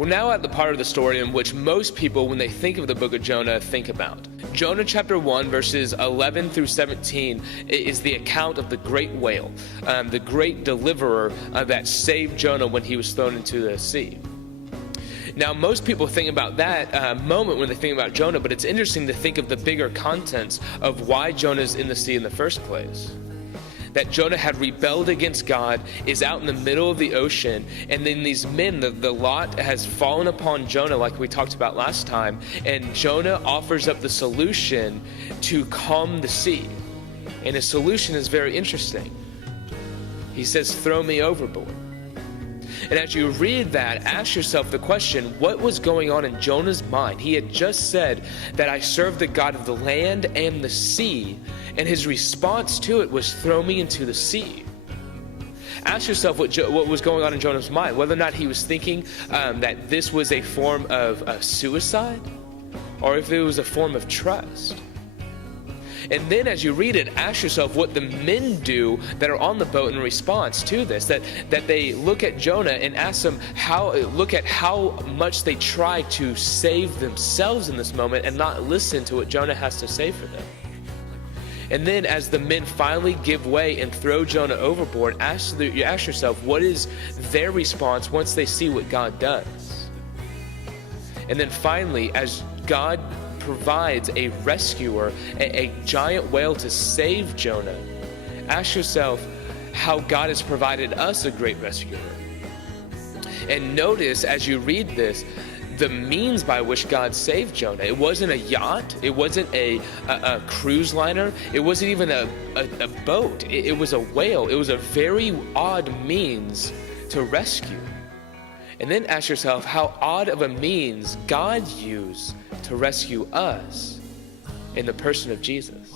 We're now at the part of the story in which most people, when they think of the book of Jonah, think about. Jonah chapter 1, verses 11 through 17 is the account of the great whale, the great deliverer that saved Jonah when he was thrown into the sea. Now, most people think about that moment when they think about Jonah, but it's interesting to think of the bigger contents of why Jonah's in the sea in the first place. That Jonah had rebelled against God, is out in the middle of the ocean, and then these men, the lot has fallen upon Jonah like we talked about last time, and Jonah offers up the solution to calm the sea. And his solution is very interesting. He says, "Throw me overboard." And as you read that, ask yourself the question, what was going on in Jonah's mind? He had just said that I serve the God of the land and the sea, and his response to it was, "Throw me into the sea." Ask yourself what was going on in Jonah's mind, whether or not he was thinking that this was a form of suicide, or if it was a form of trust. And then as you read it, ask yourself what the men do that are on the boat in response to this, that they look at Jonah and ask them look at how much they try to save themselves in this moment and not listen to what Jonah has to say for them. And then as the men finally give way and throw Jonah overboard, ask yourself, what is their response once they see what God does? And then finally, as God provides a rescuer, a giant whale to save Jonah, ask yourself how God has provided us a great rescuer. And notice as you read this, the means by which God saved Jonah. It wasn't a yacht. It wasn't a cruise liner. It wasn't even a boat. It was a whale. It was a very odd means to rescue. And then ask yourself how odd of a means God used to rescue us in the person of Jesus.